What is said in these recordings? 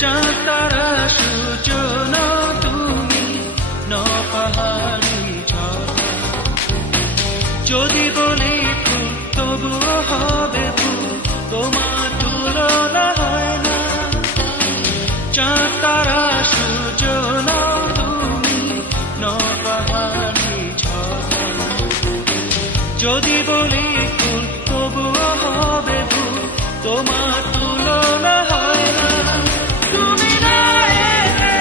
চাঁদ তারা সূচনা তুমি ন পাহাড়ি ঝর্ণা যদি বলি ফুল তবুও হবে ফুল তোমার তুলনা হয় না চাঁদ তারা সূচনা তুমি ন পাহাড়ি ঝর্ণা যদি বলি ফুল তবুও হবে ফুল তোমার তুলনা হয় না তুমি না এলে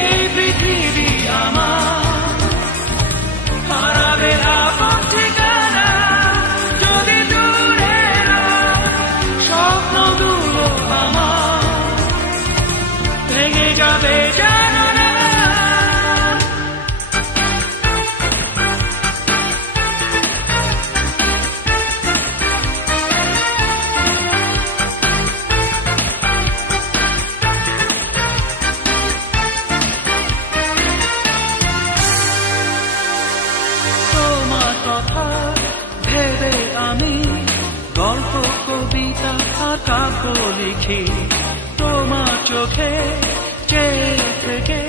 এই পৃথিবী আমার হারাবে আপন ঠিকানা যদি দূরে স্বপ্নগুলো আমার ভেঙে যাবে জানো না ভেবে আমি গল্প কবিতা আর কাব্য লিখি তোমার চোখে চেয়ে থেকে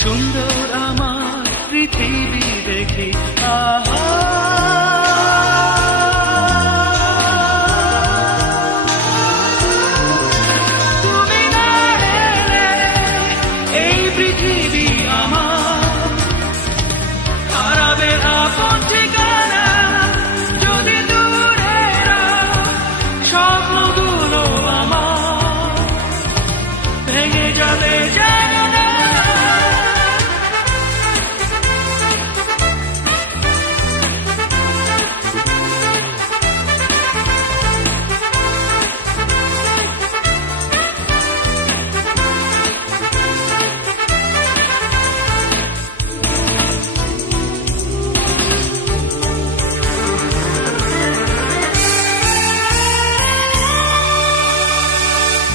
সুন্দর আমার পৃথিবী দেখি আহা তুমি না এলে এই পৃথিবী আমার হারাবে আপন ঠিকানা যদি দূরে স্বপ্নগুলো আমার ভেঙে যাবে জানো না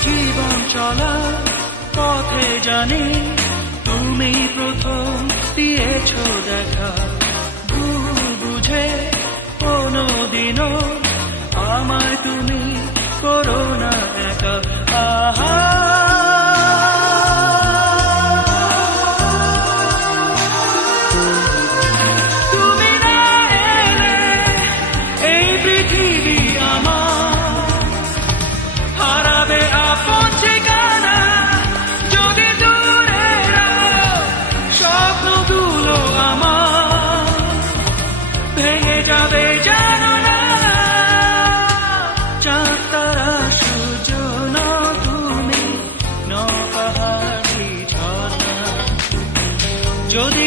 জীবন চলা পথে জানি তুমি প্রথম দিয়েছ দেখা ভুল বুঝে কোনোদিনও আমায় তুমি করো না একা আহা তুমি না এলে এই পৃথিবী আমার হারাবে আপন ঠিকানা যদি দূরে স্বপ্নগুলো আমার ভেঙে যাবে জানো না চাঁদ তারা সূচনা তুমি ন পাহাড়ি ঝর্ণা যদি